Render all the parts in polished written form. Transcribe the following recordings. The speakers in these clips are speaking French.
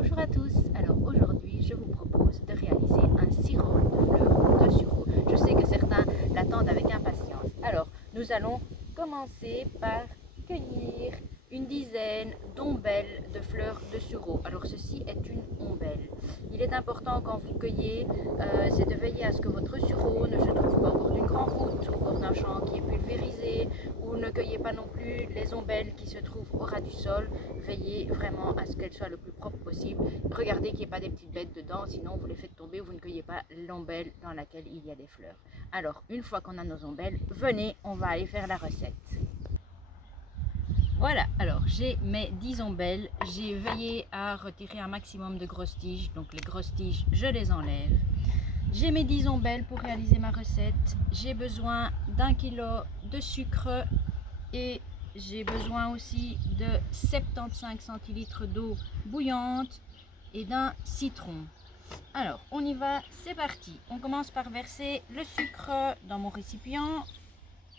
Bonjour à tous, alors aujourd'hui je vous propose de réaliser un sirop de fleurs de sureau. Je sais que certains l'attendent avec impatience. Alors nous allons commencer par cueillir une dizaine d'ombelles de fleurs de sureau. Alors ceci est une ombelle. Il est important quand vous cueillez, c'est de veiller à ce que votre sureau ne se trouve pas au bord d'une grande route, au bord d'un champ qui est pulvérisé, ou ne cueillez pas non plus les ombelles qui se trouvent au ras du sol. Veillez vraiment à ce qu'elles soient le plus propre possible. Regardez qu'il n'y ait pas des petites bêtes dedans, sinon vous les faites tomber, vous ne cueillez pas l'ombelle dans laquelle il y a des fleurs. Alors une fois qu'on a nos ombelles, venez, on va aller faire la recette. Voilà, alors j'ai mes 10 ombelles, j'ai veillé à retirer un maximum de grosses tiges, donc les grosses tiges je les enlève. J'ai mes 10 ombelles pour réaliser ma recette, j'ai besoin d'1 kg de sucre et j'ai besoin aussi de 75 centilitres d'eau bouillante et d'un citron. Alors on y va, c'est parti. On commence par verser le sucre dans mon récipient,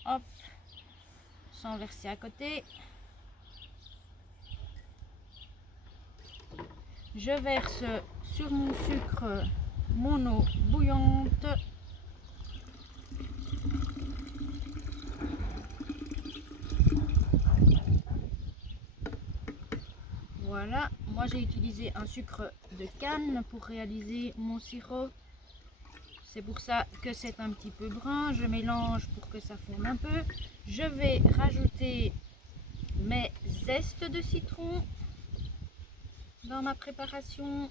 hop, sans verser à côté. Je verse sur mon sucre mon eau bouillante. Voilà, moi j'ai utilisé un sucre de canne pour réaliser mon sirop. C'est pour ça que c'est un petit peu brun. Je mélange pour que ça fonde un peu. Je vais rajouter mes zestes de citron dans ma préparation.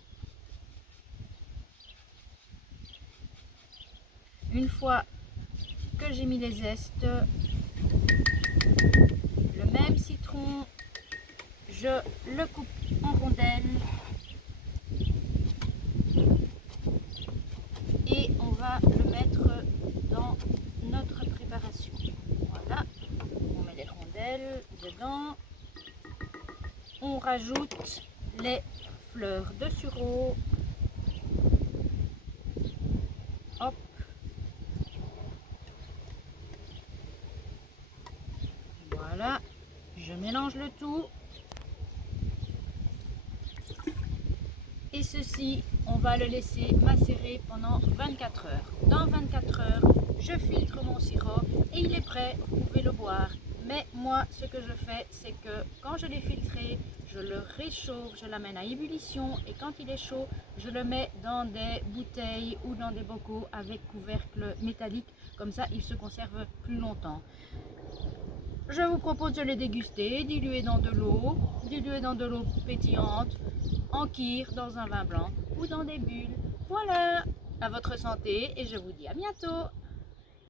Une fois que j'ai mis les zestes, le même citron, je le coupe en rondelles et on va le mettre dans notre préparation. Voilà, on met les rondelles dedans. On rajoute les fleurs de sureau. Hop. Voilà, je mélange le tout. Et ceci, on va le laisser macérer pendant 24 heures. Dans 24 heures, je filtre mon sirop et il est prêt, vous pouvez le boire. Mais moi, ce que je fais, c'est que quand je l'ai filtré, je le réchauffe, je l'amène à ébullition et quand il est chaud, je le mets dans des bouteilles ou dans des bocaux avec couvercle métallique. Comme ça, il se conserve plus longtemps. Je vous propose de les déguster, dilués dans de l'eau pétillante, en kir, dans un vin blanc ou dans des bulles. Voilà, à votre santé et je vous dis à bientôt.